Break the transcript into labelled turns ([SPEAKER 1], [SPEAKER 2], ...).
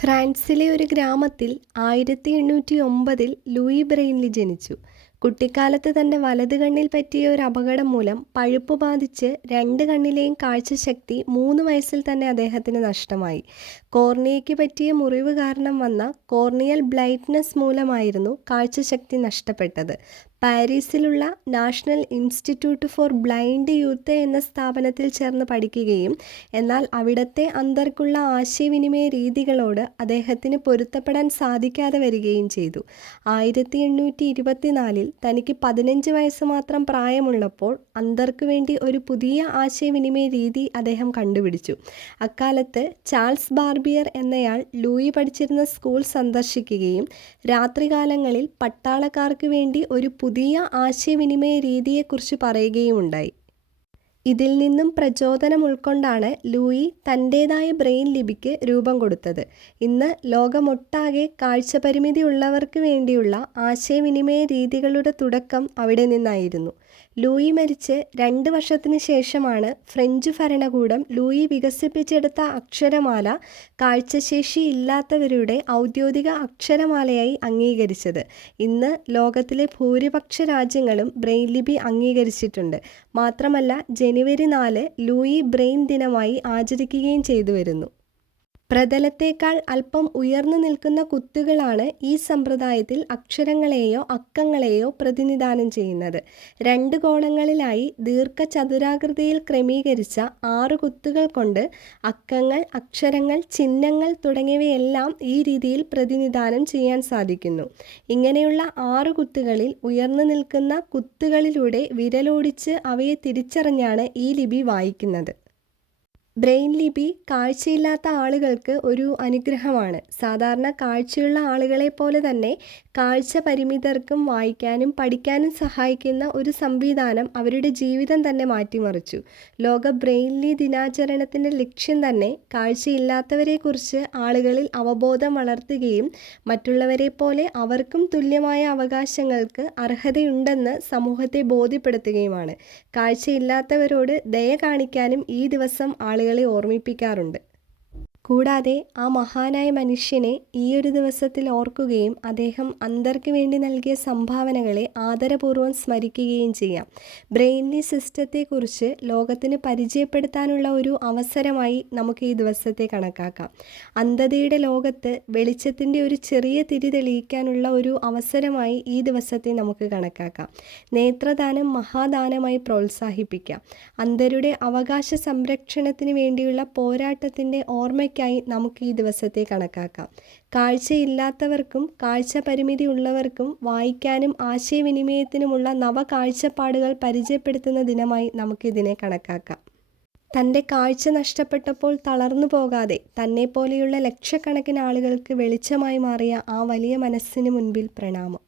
[SPEAKER 1] ഫ്രാൻസിലെ ഒരു ഗ്രാമത്തിൽ ആയിരത്തി എണ്ണൂറ്റി ഒമ്പതിൽ ലൂയി ബ്രെയിൻലി ജനിച്ചു. കുട്ടിക്കാലത്ത് തന്റെ വലത് കണ്ണിൽ പറ്റിയ ഒരു അപകടം മൂലം പഴുപ്പ് ബാധിച്ച് രണ്ട് കണ്ണിലെയും കാഴ്ചശക്തി മൂന്ന് വയസ്സിൽ തന്നെ അദ്ദേഹത്തിന് നഷ്ടമായി. കോർണിയയ്ക്ക് പറ്റിയ മുറിവ് കാരണം വന്ന കോർണിയൽ ബ്ലൈറ്റ്നസ് മൂലമായിരുന്നു കാഴ്ചശക്തി നഷ്ടപ്പെട്ടത്. പാരീസിലുള്ള national institute for blind youth എന്ന സ്ഥാപനത്തിൽ ചേർന്ന് പഠിക്കുകയും എന്നാൽ അവിടത്തെ അന്തർക്കുള്ള ആശയവിനിമയ രീതികളോട് അദ്ദേഹത്തിന് പൊരുത്തപ്പെടാൻ സാധിക്കാതെ വരികയും ചെയ്തു. ആയിരത്തി എണ്ണൂറ്റി ഇരുപത്തിനാലിൽ തനിക്ക് പതിനഞ്ച് വയസ്സ് മാത്രം പ്രായമുള്ളപ്പോൾ അന്തർക്ക് വേണ്ടി ഒരു പുതിയ ആശയവിനിമയ രീതി അദ്ദേഹം കണ്ടുപിടിച്ചു. അക്കാലത്ത് ചാൾസ് ബാർബിയർ എന്നയാൾ ലൂയി പഠിച്ചിരുന്ന സ്കൂൾ സന്ദർശിക്കുകയും രാത്രികാലങ്ങളിൽ പട്ടാളക്കാർക്ക് വേണ്ടി ഒരു പുതിയ ആശയവിനിമയ രീതിയെക്കുറിച്ച് പറയുകയുമുണ്ടായി. ഇതിൽ നിന്നും പ്രചോദനം ഉൾക്കൊണ്ടാണ് ലൂയി തന്റേതായ ബ്രെയിൻ ലിപിക്ക് രൂപം കൊടുത്തത്. ഇന്ന് ലോകമൊട്ടാകെ കാഴ്ചപരിമിതി ഉള്ളവർക്ക് വേണ്ടിയുള്ള ആശയവിനിമയ രീതികളുടെ തുടക്കം അവിടെ നിന്നായിരുന്നു. ലൂയി മരിച്ച് രണ്ട് വർഷത്തിന് ശേഷമാണ് ഫ്രഞ്ച് ഭരണകൂടം ലൂയി വികസിപ്പിച്ചെടുത്ത അക്ഷരമാല കാഴ്ചശേഷി ഇല്ലാത്തവരുടെ ഔദ്യോഗിക അക്ഷരമാലയായി അംഗീകരിച്ചത്. ഇന്ന് ലോകത്തിലെ ഭൂരിപക്ഷ രാജ്യങ്ങളും ബ്രെയിൻ ലിപി അംഗീകരിച്ചിട്ടുണ്ട്. മാത്രമല്ല ജനുവരി നാല് ലൂയി ബ്രെയിൻ ദിനമായി ആചരിക്കുകയും ചെയ്തുവരുന്നു. പ്രതലത്തേക്കാൾ അല്പം ഉയർന്നു നിൽക്കുന്ന കുത്തുകളാണ് ഈ സമ്പ്രദായത്തിൽ അക്ഷരങ്ങളെയോ അക്കങ്ങളെയോ പ്രതിനിധാനം ചെയ്യുന്നത്. രണ്ട് കോണങ്ങളിലായി ദീർഘചതുരാകൃതിയിൽ ക്രമീകരിച്ച ആറ് കുത്തുകൾ കൊണ്ട് അക്കങ്ങൾ, അക്ഷരങ്ങൾ, ചിഹ്നങ്ങൾ തുടങ്ങിയവയെല്ലാം ഈ രീതിയിൽ പ്രതിനിധാനം ചെയ്യാൻ സാധിക്കുന്നു. ഇങ്ങനെയുള്ള ആറ് കുത്തുകളിൽ ഉയർന്നു നിൽക്കുന്ന കുത്തുകളിലൂടെ വിരലോടിച്ച് അവയെ തിരിച്ചറിഞ്ഞാണ് ഈ ലിപി വായിക്കുന്നത്. ബ്രെയിൽ ലിപി കാഴ്ചയില്ലാത്ത ആളുകൾക്ക് ഒരു അനുഗ്രഹമാണ്. സാധാരണ കാഴ്ചയുള്ള ആളുകളെ പോലെ തന്നെ കാഴ്ച പരിമിതർക്കും വായിക്കാനും പഠിക്കാനും സഹായിക്കുന്ന ഒരു സംവിധാനം അവരുടെ ജീവിതം തന്നെ മാറ്റിമറിച്ചു. ലോക ബ്രെയിൻലി ദിനാചരണത്തിന്റെ ലക്ഷ്യം തന്നെ കാഴ്ചയില്ലാത്തവരെക്കുറിച്ച് ആളുകളിൽ അവബോധം വളർത്തുകയും മറ്റുള്ളവരെ പോലെ അവർക്കും തുല്യമായ അവകാശങ്ങൾക്ക് അർഹതയുണ്ടെന്ന് സമൂഹത്തെ ബോധ്യപ്പെടുത്തുകയുമാണ്. കാഴ്ചയില്ലാത്തവരോട് ദയ കാണിക്കാനും ഈ ദിവസം ആളുകളെ ഓർമ്മിപ്പിക്കാറുണ്ട്. കൂടാതെ ആ മഹാനായ മനുഷ്യനെ ഈയൊരു ദിവസത്തിൽ ഓർക്കുകയും അദ്ദേഹം അന്തർക്ക് വേണ്ടി നൽകിയ സംഭാവനകളെ ആദരപൂർവം സ്മരിക്കുകയും ചെയ്യാം. ബ്രെയിൻലി സിസ്റ്റത്തെക്കുറിച്ച് ലോകത്തിന് പരിചയപ്പെടുത്താനുള്ള ഒരു അവസരമായി നമുക്ക് ഈ ദിവസത്തെ കണക്കാക്കാം. അന്ധതയുടെ ലോകത്ത് വെളിച്ചത്തിന്റെ ഒരു ചെറിയ തിരി തെളിയിക്കാനുള്ള ഒരു അവസരമായി ഈ ദിവസത്തെ നമുക്ക് കണക്കാക്കാം. നേത്രദാനം മഹാദാനമായി പ്രോത്സാഹിപ്പിക്കാം. അന്ധരുടെ അവകാശ സംരക്ഷണത്തിന് വേണ്ടിയുള്ള പോരാട്ടത്തിന്റെ പോരാട്ടത്തിന്റെ ഓർമ്മയ്ക്കായി നമുക്ക് ഈ ദിവസത്തെ കണക്കാക്കാം. കാഴ്ചയില്ലാത്തവർക്കും കാഴ്ചപരിമിതി ഉള്ളവർക്കും വായിക്കാനും ആശയവിനിമയത്തിനുമുള്ള നവ കാഴ്ചപ്പാടുകൾ പരിചയപ്പെടുത്തുന്ന ദിനമായി നമുക്കിതിനെ കണക്കാക്കാം. തന്റെ കാഴ്ച നഷ്ടപ്പെട്ടപ്പോൾ തളർന്നു പോകാതെ തന്നെ പോലെയുള്ള ലക്ഷക്കണക്കിന് ആളുകൾക്ക് വെളിച്ചമായി മാറിയ ആ വലിയ മനസ്സിന് മുൻപിൽ പ്രണാമം.